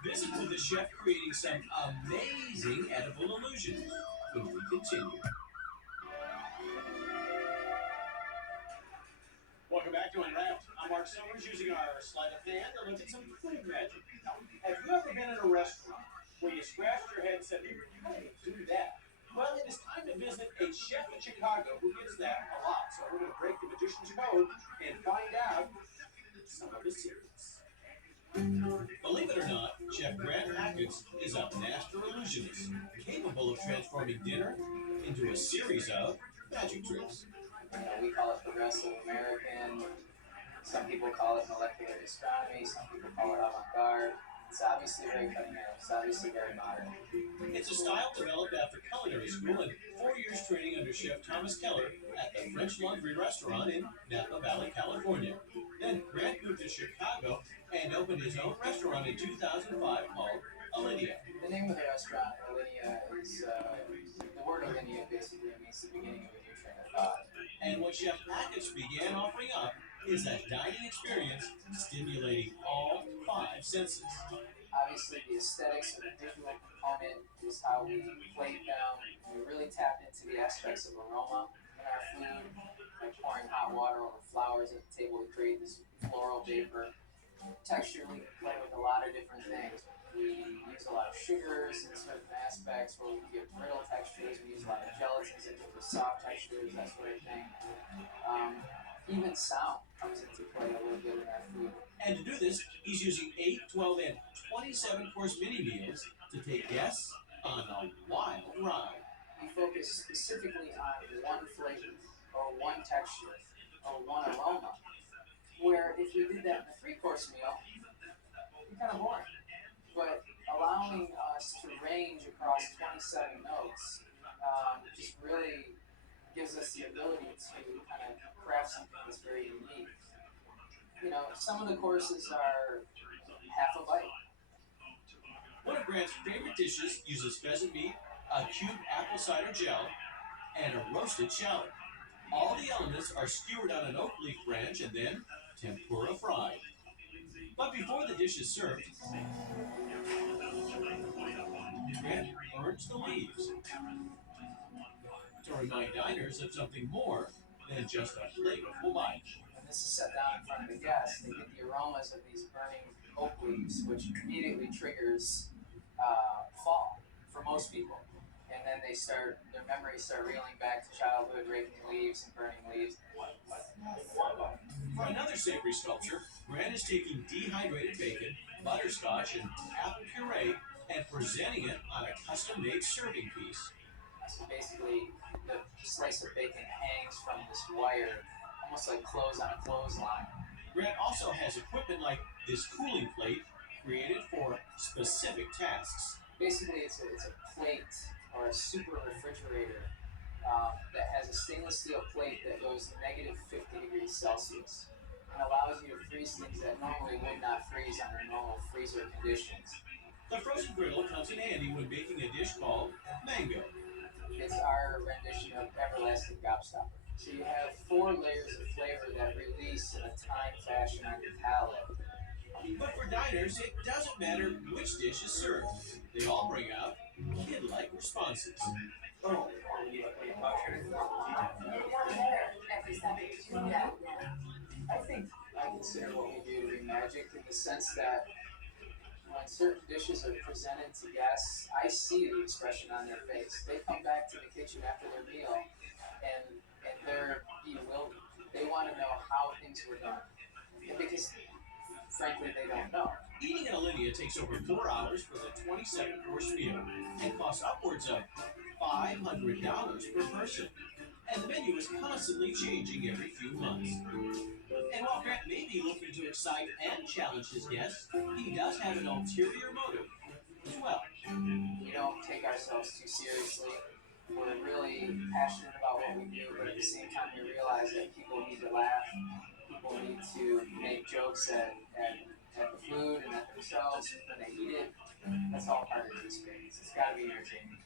Visit with the chef creating some amazing edible illusions. When we continue. Welcome back to Unwrapped. I'm Mark Summers using our sleight of hand to look at some food magic. Now, have you ever been in a restaurant where you scratched your head and said, how do you do that? Well, it is time to visit a chef in Chicago who gets that a lot. So we're going to break the magician's code and find out some of his secrets. Believe it or not, Chef Grant Hackett's is a master illusionist, capable of transforming dinner into a series of magic tricks. We call it progressive American. Some people call it molecular astronomy. Some people call it avant-garde. It's obviously very cutting edge. It's obviously very modern. It's a style developed after culinary school and 4 years training under Chef Thomas Keller at the French Laundry restaurant in Napa Valley, California. Then Grant moved to Chicago and opened his own restaurant in 2005 called Alinea. The name of the restaurant, Alinea, is the word Alinea basically means the beginning of a new train of thought. And what Chef Hackett's began offering up is a dining experience stimulating all five senses. Obviously, the aesthetics of the visual component is how we plate them. We really tap into the aspects of aroma in our food, like pouring hot water over flowers at the table to create this floral vapor. Texture, we play with a lot of different things. We use a lot of sugars in certain aspects where we get brittle textures. We use a lot of gelatins that give us soft textures, that sort of thing. Even sound comes into play a little bit in our food. And to do this, he's using 8, 12, and 27-course mini meals to take guests on a wild ride. We focus specifically on one flavor, or one texture, or one aroma. Where if we did that in a 3-course meal, it'd be kind of boring. But allowing us to range across 27 notes just really gives us the ability to kind of craft something that's very unique. You know, some of the courses are half a bite. One of Grant's favorite dishes uses pheasant meat, a cubed apple cider gel, and a roasted shallot. All the elements are skewered on an oak leaf branch and then tempura fried. But before the dish is served, Grant burns the leaves to remind diners of something more than just a flavorful bite. When this is set down in front of the guests, they get the aromas of these burning oak leaves, which immediately triggers fall for most people. And then their memories start reeling back to childhood, raking leaves and burning leaves. For another savory sculpture, Grant is taking dehydrated bacon, butterscotch, and apple puree and presenting it on a custom-made serving piece. So basically, the slice of bacon hangs from this wire, almost like clothes on a clothesline. Grant also has equipment like this cooling plate created for specific tasks. Basically, it's a plate or a super refrigerator that has a stainless steel plate that goes negative 50 degrees Celsius and allows you to freeze things that normally would not freeze under normal freezer conditions. The frozen griddle comes in handy when making a dish called mango. It's our rendition of everlasting gobstopper. So you have 4 layers of flavor that release in a timed fashion on your palate. But for diners, it doesn't matter which dish is served. They all bring out kid-like responses. Oh, I consider what we do to be magic in the sense that when certain dishes are presented to guests, I see the expression on their face. They come back to the kitchen after their meal and they're bewildered. They want to know how things were done. And because frankly they don't know. Eating at Alinea takes over 4 hours for the 27-course meal and costs upwards of $500 per person. And the menu is constantly changing every few months. And while Grant may be looking to excite and challenge his guests, he does have an ulterior motive as well. We don't take ourselves too seriously. We're really passionate about what we do, but at the same time we realize that people need to laugh. People need to make jokes at the food and at themselves when they eat it. That's all part of the experience. It's got to be entertaining.